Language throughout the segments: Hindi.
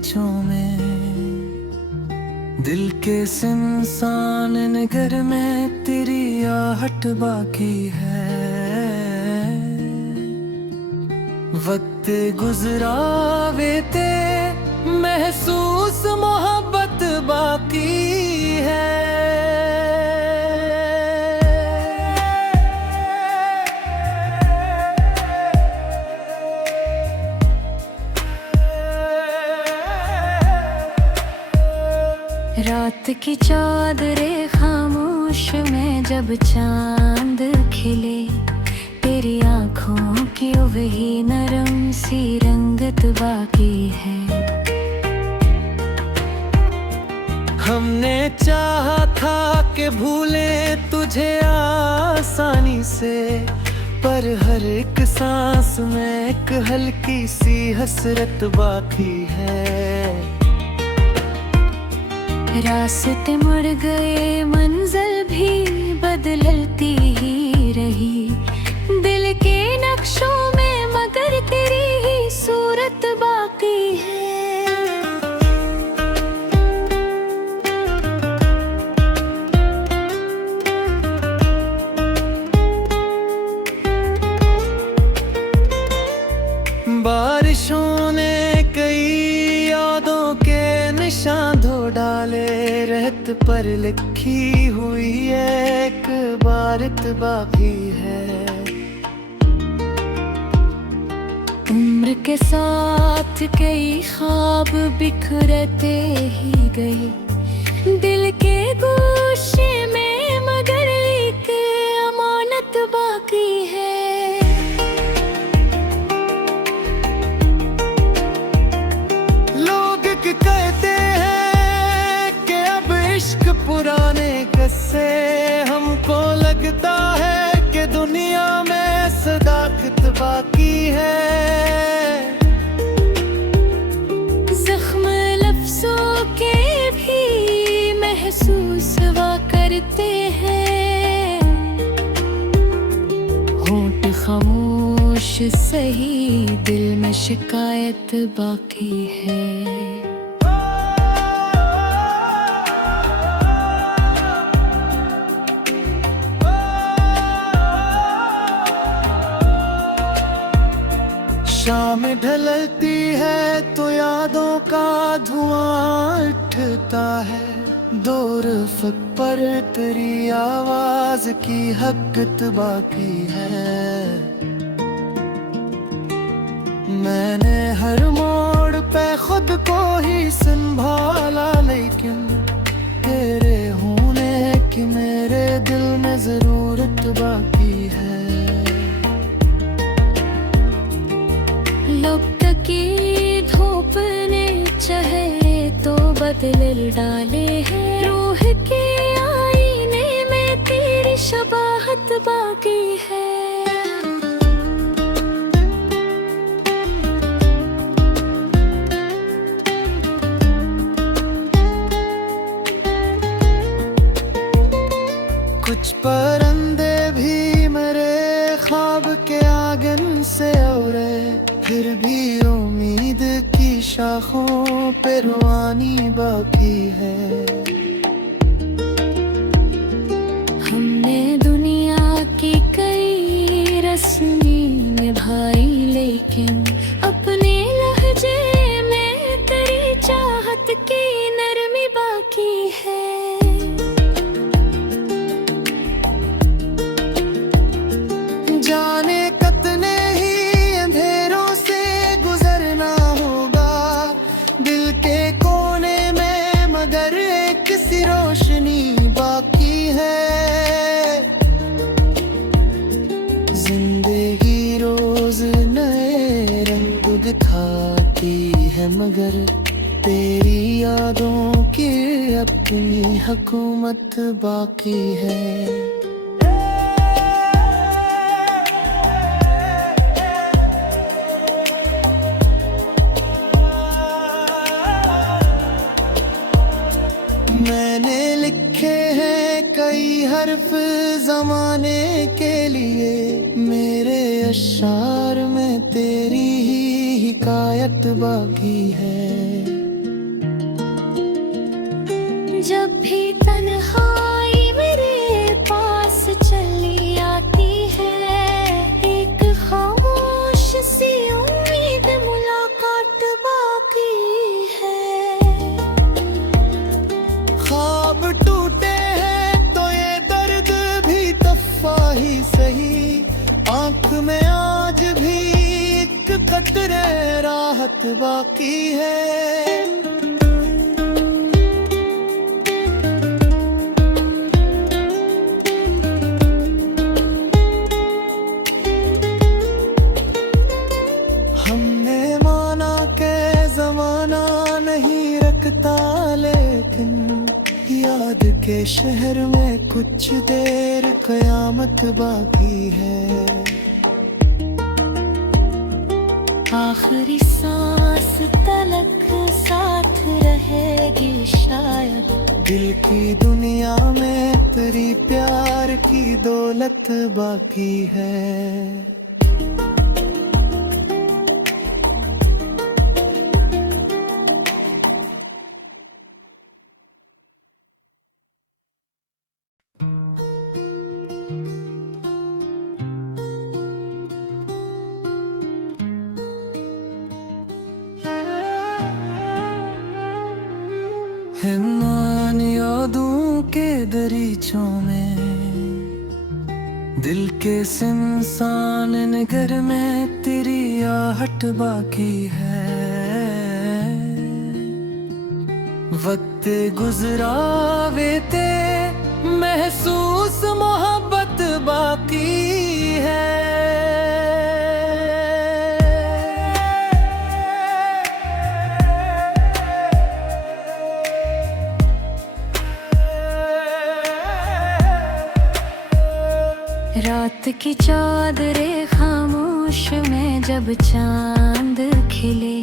बगीचों में, दिल के सुनसान नगर में तेरी आहट बाकी है। वक्त गुजरावे ते महसूस मोहब्बत बाकी है। रात की चादरें खामोश में जब चांद खिले, तेरी आँखों की वही नरम सी रंगत बाकी है। हमने चाहा था कि भूले तुझे आसानी से, पर हर एक सांस में एक हल्की सी हसरत बाकी है। रास्ते मुड़ गए, मंजिल भी बदलती ही रही, दिल के नक्शों में मगर तेरी ही सूरत बाकी है। बारिशों ने कई यादों के निशान धो डाले, रहत पर लिखी हुई एक बारित बाकी है। उम्र के साथ कई ख्वाब बिखरते ही गए, दिल के गोशे में मगर एक अमानत बाकी है। लोग कहते हैं कि अब इश्क पुराने किस्से, हमको लगता है कि दुनिया में सदाकत बाकी है। जख्म लफ्जों के भी महसूस हुआ करते हैं, होंठ खामोश सही, दिल में शिकायत बाकी है। शाम ढलती है तो यादों का धुआं उठता है, दूर फक पर तेरी आवाज की हकत बाकी है। मैंने हर मोड़ पे खुद को ही संभाला, लेकिन तेरे होने की मेरे दिल में जरूरत बाकी है। लब की धूप ने चेहरे तो बदल डाले हैं, रूह के आईने में तेरी शबाहत बाकी है। कुछ परंदे भी मेरे ख्वाब के आंगन से उड़े, फिर भी उम्मीद की शाखों पे रुआनी बाकी है। हमने दुनिया की कई रस्में निभाई, लेकिन अपने लहजे में तेरी चाहत की नरमी बाकी है। जाने कितने ही अंधेरों से गुजरना होगा, दिल के कोने में मगर एक सी रोशनी बाकी है। जिंदगी रोज नए रंग दिखाती है, मगर तेरी यादों की अपनी हुकूमत बाकी है। मैंने लिखे हैं कई हर्फ जमाने के लिए, मेरे अशार में तेरी ही हिकायत बाकी है। भी तन्हाई मेरे पास चली आती है। एक खामोश सी उम्मीद मुलाकात बाकी है। ख्वाब टूटे हैं तो ये दर्द भी तफ़ा ही सही। आँख में आज भी एक कतरे राहत बाकी है। हमने माना के जमाना नहीं रखता, लेकिन याद के शहर में कुछ देर कयामत बाकी है। आखिरी सांस तलक साथ रहेगी शायद। दिल की दुनिया में तेरी प्यार की दौलत बाकी है। हिमान यादों के दरीचों में दिल के सिमसान नगर में तेरी आहट बाकी है। वक्त गुजरावे ते महसूस मोहब्बत बाकी है। रात की चादरें खामोश में जब चांद खिले,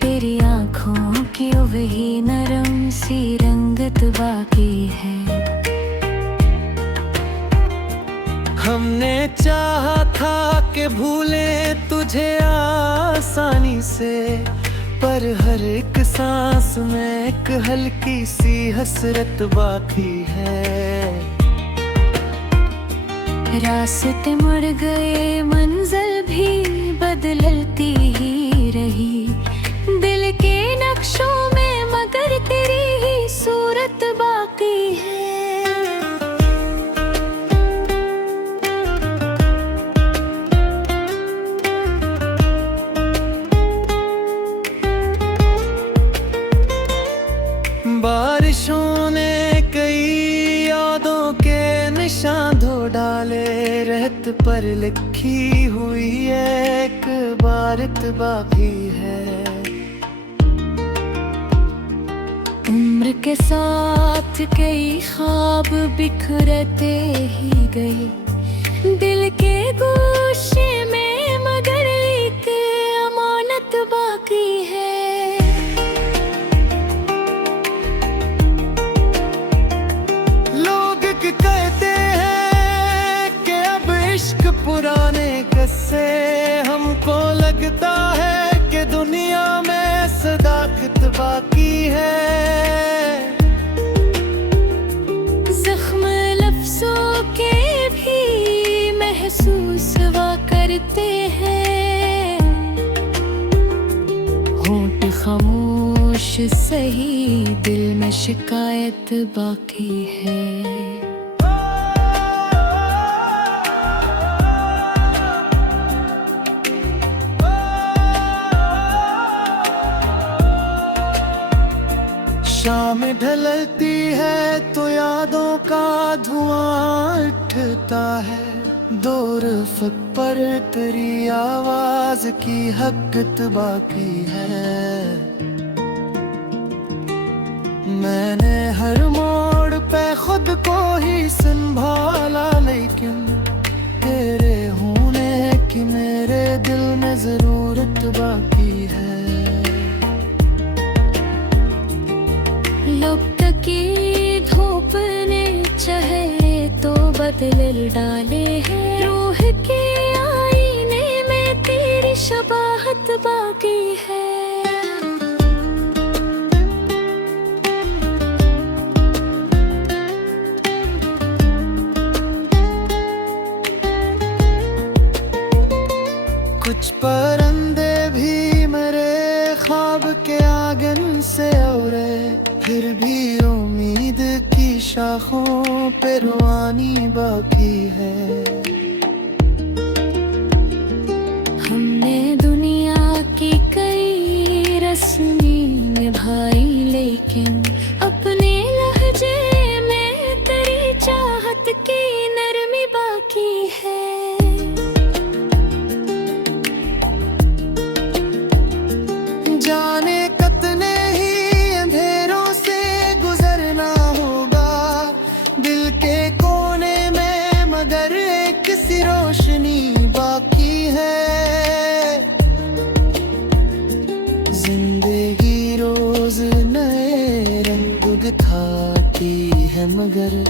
तेरी आँखों की वही नरम सी रंगत बाकी है। हमने चाहा था कि भूले तुझे आसानी से, पर हर एक सांस में एक हल्की सी हसरत बाकी है। रास्ते मुड़ गए मंजिल भी बदलती ही रही, दिल के नक्शों में मगर तेरी ही सूरत बाकी है। बारिशों ने कई यादों के निशान धो डाले, रहत पर लिखी हुई एक बारित बाकी है। उम्र के साथ कई ख्वाब बिखरते ही गए, दिल के गोशे में मगर एक अमानत बाकी है। पुराने किस्से हमको लगता है कि दुनिया में सदाकत बाकी है। जख्म लफ्जों के भी महसूस हुआ करते हैं, होंठ खामोश सही दिल में शिकायत बाकी है। शाम ढलती है तो यादों का धुआं उठता है, दूर फक पर तेरी आवाज की हकत बाकी है। मैंने हर मोड़ पे खुद को ही संभाला, लेकिन तेरे होने की मेरे दिल में जरूरत बाकी है। लुप्त की धूप ने चेहरे तो बदल डाले हैं, रूह के आईने में तेरी शबाहत बाकी है। से औरे, फिर भी उम्मीद की शाखों पे रुआनी बाकी है। हमने दुनिया की कई रस्मी निभाई, लेकिन अपने लहजे में तेरी चाहत की नरमी बाकी है। जाने कितने ही अंधेरों से गुजरना होगा दिल के कोने में, मगर एक सी रोशनी बाकी है। जिंदगी रोज नए रंग दिखाती है, मगर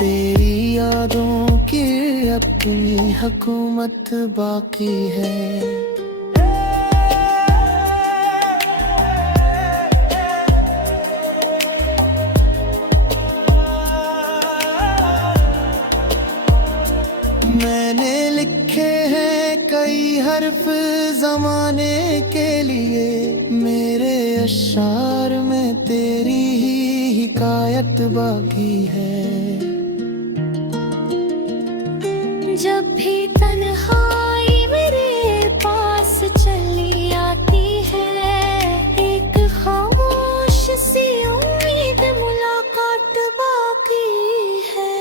तेरी यादों की अपनी हुकूमत बाकी है। मैंने लिखे हैं कई हर्फ जमाने के लिए, मेरे अशार में तेरी ही हिकायत बाकी है। जब भी तन्हाई मेरे पास चली आती है, एक खामोश सी उम्मीद मुलाकात बाकी है।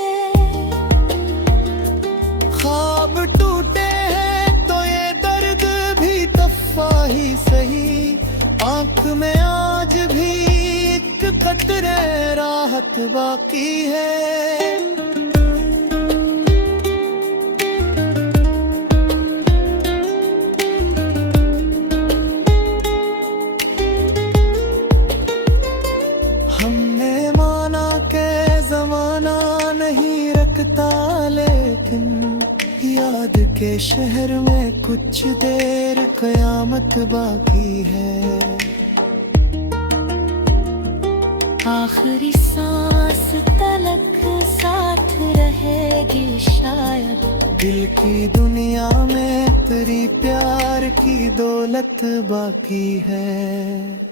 ख्वाब टूटे हैं तो ये दर्द भी तफ़ा ही सही, आँख में आज भी एक कतरे राहत बाकी है। हमने माना के जमाना नहीं रखता, लेकिन याद के शहर में कुछ देर कयामत बाकी है। आखिरी सांस तलक साथ रहेगी शायद, दिल की दुनिया में तेरी प्यार की दौलत बाकी है।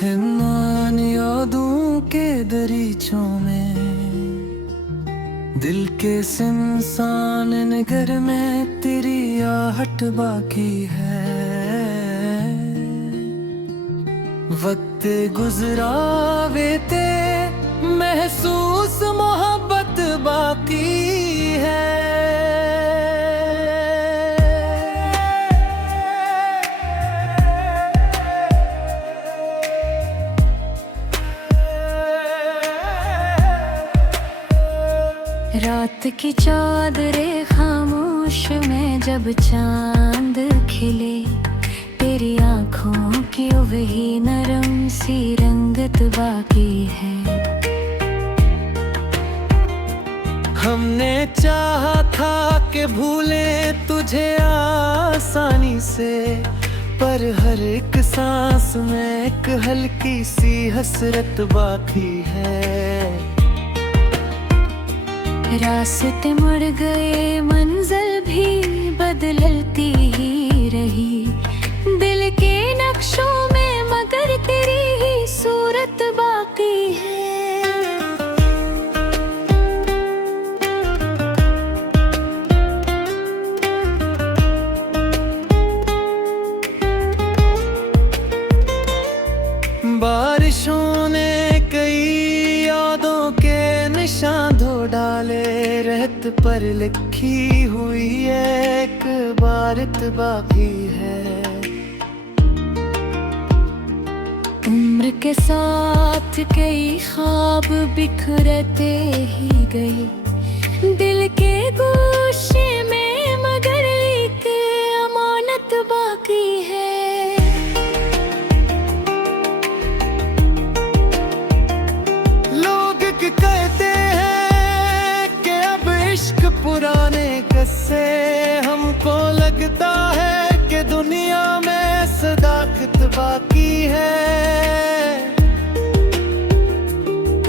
हिमान यादों के दरीचों में, दिल के सिमसान नगर में तेरी आहट बाकी है। वक्त गुजरावे ते महसूस मोहब्बत बाकी है। रात की चादरें खामोश में जब चांद खिले, तेरी आँखों की वही नरम सी रंगत बाकी है। हमने चाहा था कि भूले तुझे आसानी से, पर हर एक सांस में एक हल्की सी हसरत बाकी है। रास्ते मुड़ गए, मंजिल भी बदलती ही रही, दिल के नक्शों में मगर तेरी ही सूरत बाकी है। बारिशों ने कई यादों के निशान धो डाले, रहत पर लिखी हुई एक बारित बाकी है। उम्र के साथ कई ख्वाब बिखरते ही गए, दिल के गोशे में मगर एक अमानत बाकी है। लोग कहते हैं कि अब इश्क पुराने किस्से लगता है कि दुनिया में सदाकत बाकी है।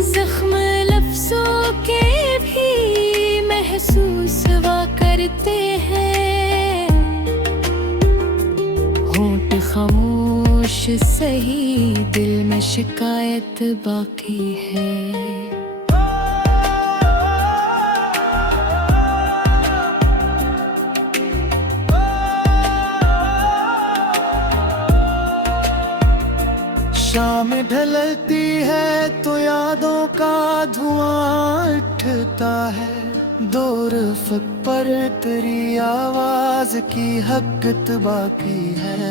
जख्म लफ्जों के भी महसूस हुआ करते हैं, होंठ खामोश सही दिल में शिकायत बाकी है। शाम ढलती है तो यादों का धुआं उठता है, दूर फक पर तेरी आवाज की हकत बाकी है।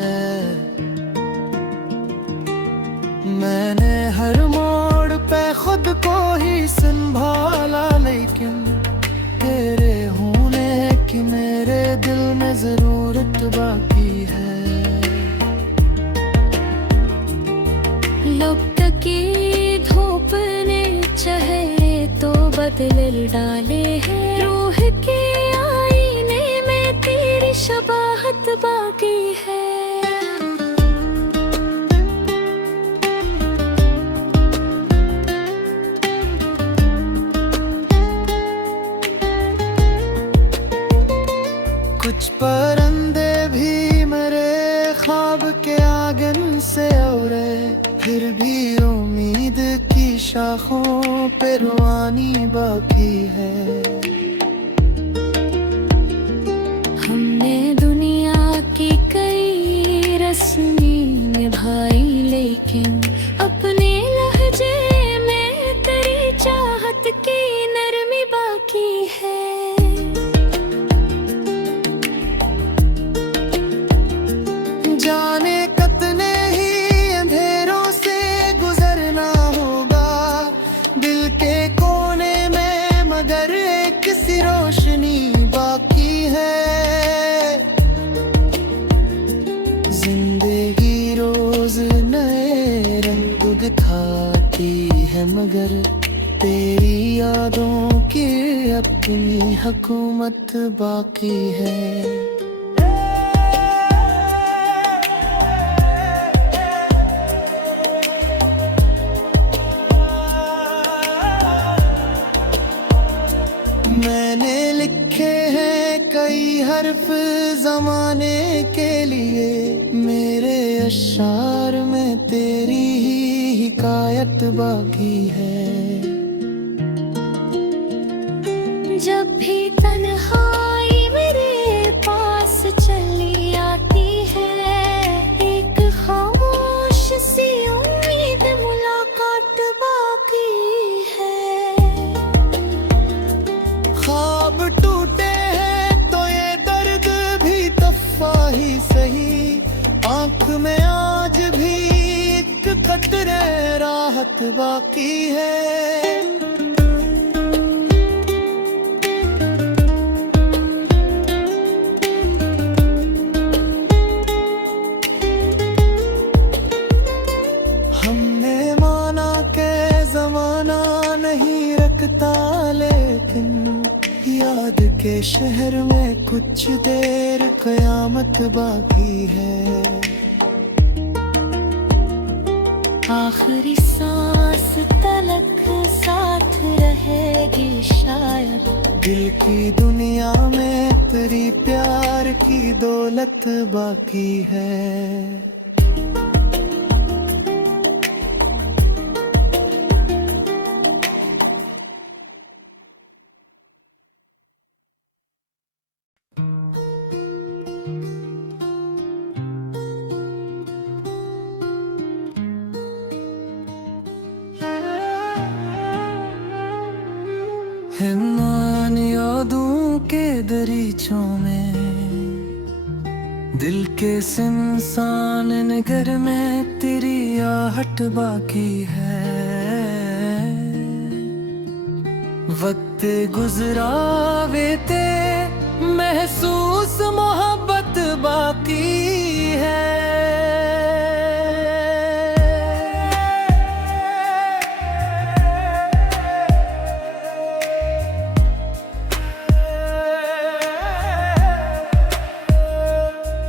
मैंने हर मोड़ पे खुद को ही संभाला, लेकिन तेरे होने की मेरे दिल में जरूरत बाकी है। लब तकी धूप ने चेहरे तो बदल डाले हैं, रूह के आईने में तेरी शबाहत बाकी है। कुछ परिंदे भी मेरे ख्वाब के आंगन से उड़े, फिर भी उम्मीद की शाखों पे रुआनी बाकी है। हमने दुनिया की कई रस्में निभाई, लेकिन अपने लहजे में तेरी चाहत की नरमी बाकी है। जाने कितने ही अंधेरों से गुजरना होगा दिल के कोने में, मगर एक सी रोशनी बाकी है। जिंदगी रोज नए रंग दिखाती है, मगर तेरी यादों की अपनी हुकूमत बाकी है। मैंने लिखे हैं कई हर्फ जमाने के लिए, मेरे अशार में तेरी ही हिकायत बाकी है। जब भी तन्हाई मेरे पास चली आती है, एक खामोश सी उम्मीद मुलाकात बाकी है। ख्वाब टूटे हैं तो ये दर्द भी तफ़ा ही सही, आंख में आज भी एक कतरे राहत बाकी है। हमने माना के जमाना नहीं रखता, लेकिन याद के शहर में कुछ देर कयामत बाकी है। आखिरी सांस तलक साथ रहेगी शायद, दिल की दुनिया में तेरी प्यार की दौलत बाकी है। हिमान यादों के दरीचों में, दिल के सिमसान नगर में तेरी आहट बाकी है। वक्त गुजरावे ते महसूस मोहब्बत बाकी है।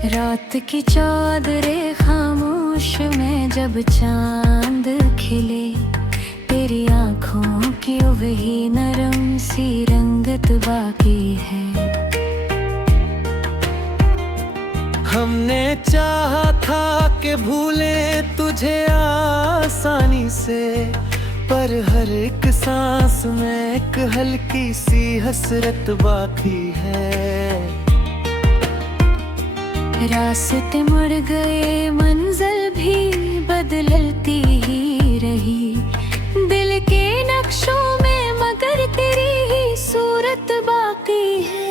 रात की चादरें खामोश में जब चांद खिले, तेरी आँखों की वही नरम सी रंगत बाकी है। हमने चाहा था कि भूले तुझे आसानी से, पर हर एक सांस में एक हल्की सी हसरत बाकी है। रास्ते मुड़ गए, मंजिल भी बदलती ही रही, दिल के नक्शों में मगर तेरी ही सूरत बाकी है।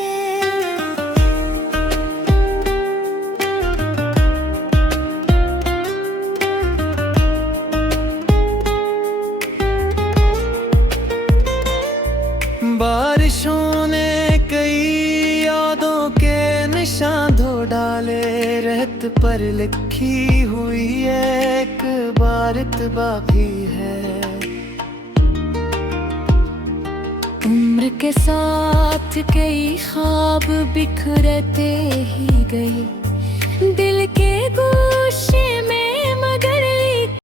बारिशों ने कई यादों के निशान धो डाले, रहत पर लिखी हुई एक बारित बाकी है। उम्र के साथ कई ख्वाब बिखरते ही गए, दिल के गोशे में